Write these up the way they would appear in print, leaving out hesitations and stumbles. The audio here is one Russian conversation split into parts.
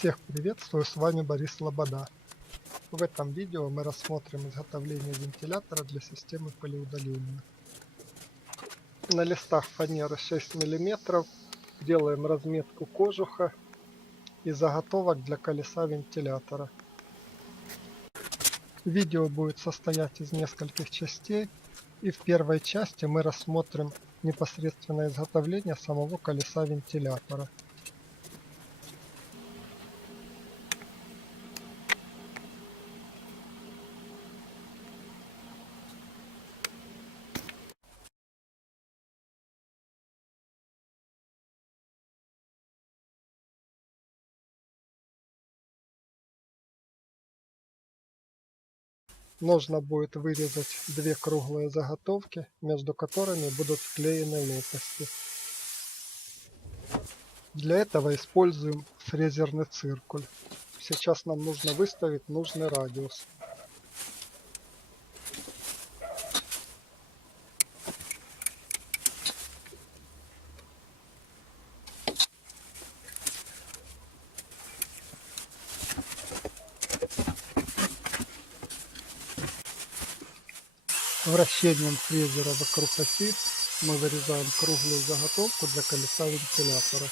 Всех приветствую, с вами Борис Лобода. В этом видео мы рассмотрим изготовление вентилятора для системы пылеудаления. На листах фанеры 6 мм делаем разметку кожуха и заготовок для колеса вентилятора. Видео будет состоять из нескольких частей, и в первой части мы рассмотрим непосредственно изготовление самого колеса вентилятора. Нужно будет вырезать две круглые заготовки, между которыми будут вклеены лопасти. Для этого используем фрезерный циркуль. Сейчас нам нужно выставить нужный радиус. Вращением фрезера вокруг оси мы вырезаем круглую заготовку для колеса вентилятора.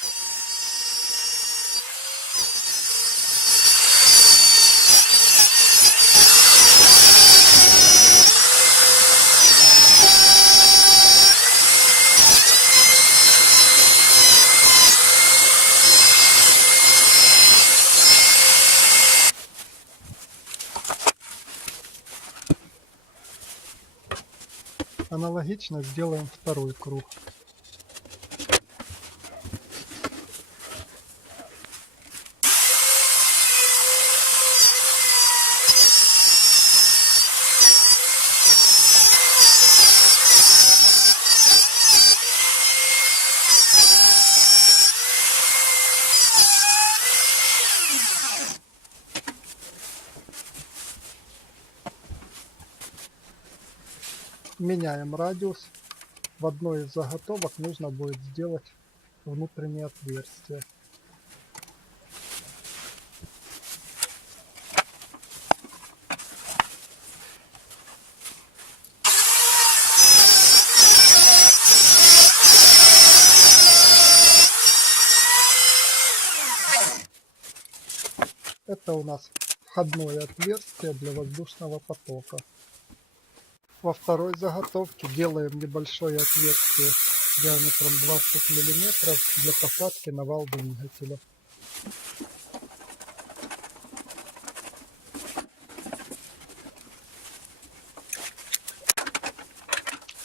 Аналогично сделаем второй круг. Меняем радиус. В одной из заготовок нужно будет сделать внутреннее отверстие. Это у нас входное отверстие для воздушного потока. Во второй заготовке делаем небольшое отверстие диаметром 20 мм для посадки на вал двигателя.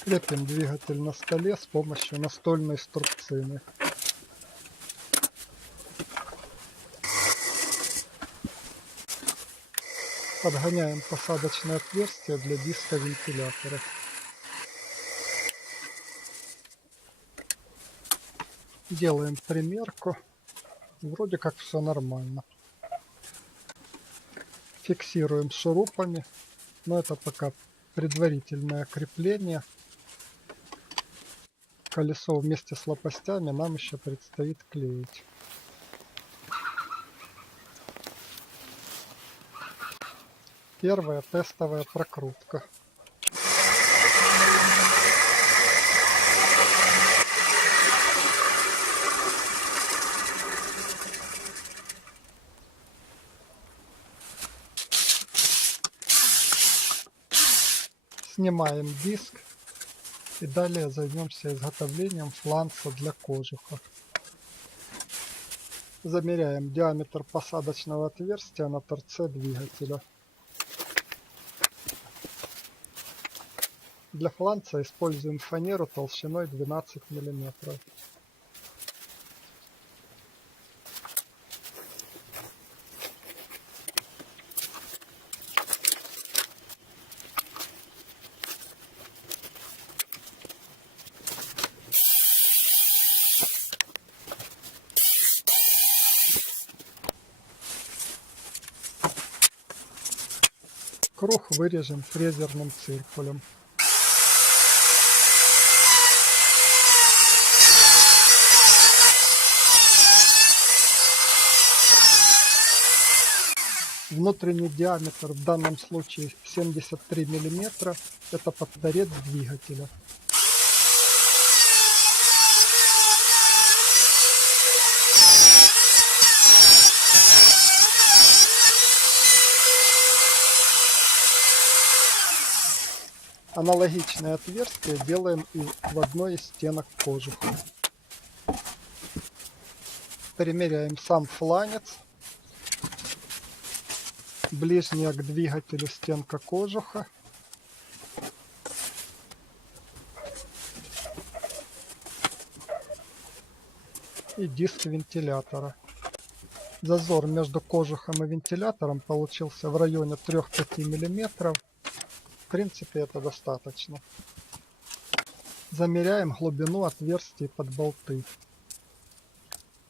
Крепим двигатель на столе с помощью настольной струбцины. Подгоняем посадочное отверстие для диска вентилятора. Делаем примерку. Вроде как все нормально. Фиксируем шурупами, но это пока предварительное крепление. Колесо вместе с лопастями нам еще предстоит клеить. Первая тестовая прокрутка. Снимаем диск и далее займемся изготовлением фланца для кожуха. Замеряем диаметр посадочного отверстия на торце двигателя. Для фланца используем фанеру толщиной 12 мм. Круг вырежем фрезерным циркулем. Внутренний диаметр в данном случае 73 мм. Это под торец двигателя. Аналогичное отверстие делаем и в одной из стенок кожуха. Примеряем сам фланец. Ближняя к двигателю стенка кожуха. И диск вентилятора. Зазор между кожухом и вентилятором получился в районе 3-5 мм. В принципе, это достаточно. Замеряем глубину отверстий под болты.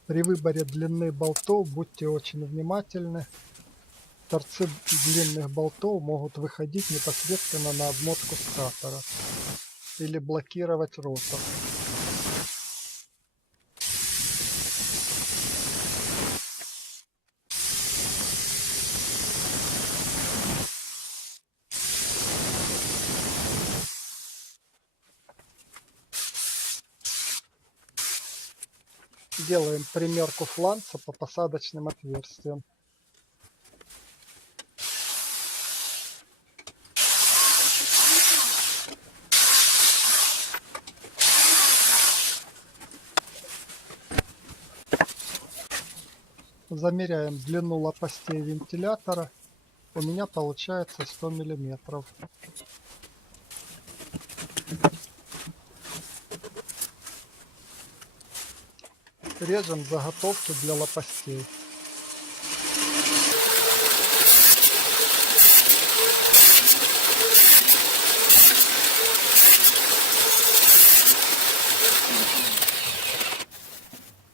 При выборе длины болтов будьте очень внимательны. Торцы длинных болтов могут выходить непосредственно на обмотку статора или блокировать ротор. Делаем примерку фланца по посадочным отверстиям. Замеряем длину лопастей вентилятора. У меня получается 100 мм. Режем заготовки для лопастей.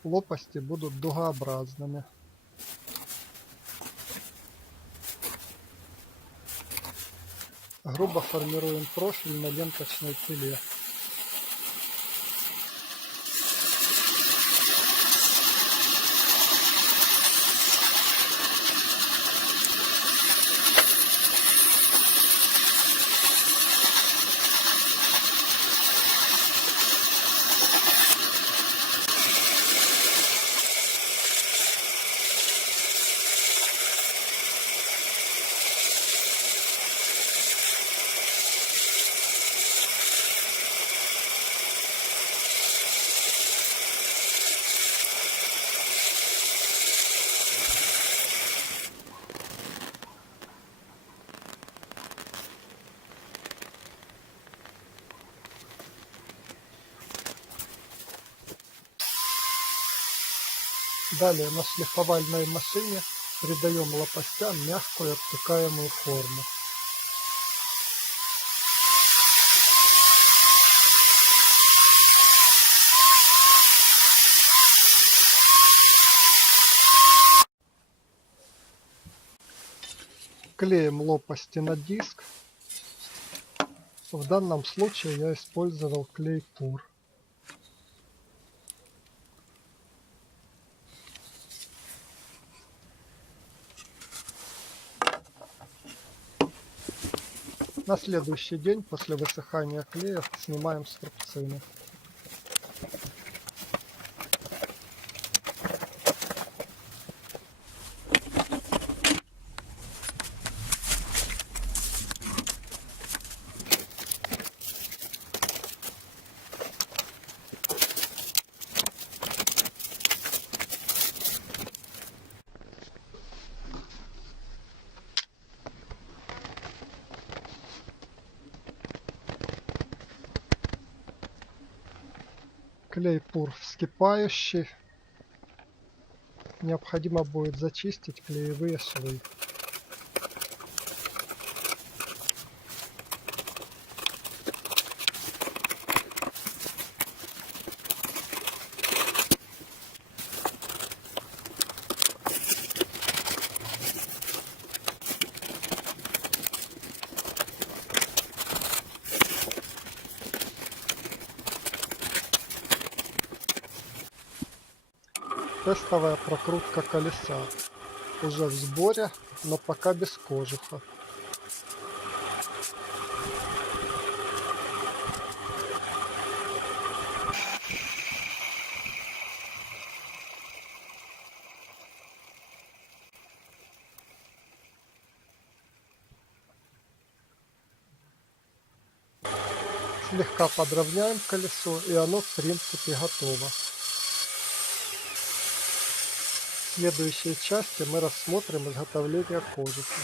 Лопасти будут дугообразными. Грубо формируем профиль на ленточной пиле. Далее на шлифовальной машине придаем лопастям мягкую обтекаемую форму. Клеим лопасти на диск. В данном случае я использовал клей Пур. На следующий день после высыхания клея снимаем струбцины. Клей Пур вскипающий. Необходимо будет зачистить клеевые швы. Тестовая прокрутка колеса. уже в сборе, но пока без кожуха. Слегка подровняем колесо, и оно в принципе готово. В следующей части мы рассмотрим изготовление кожуха.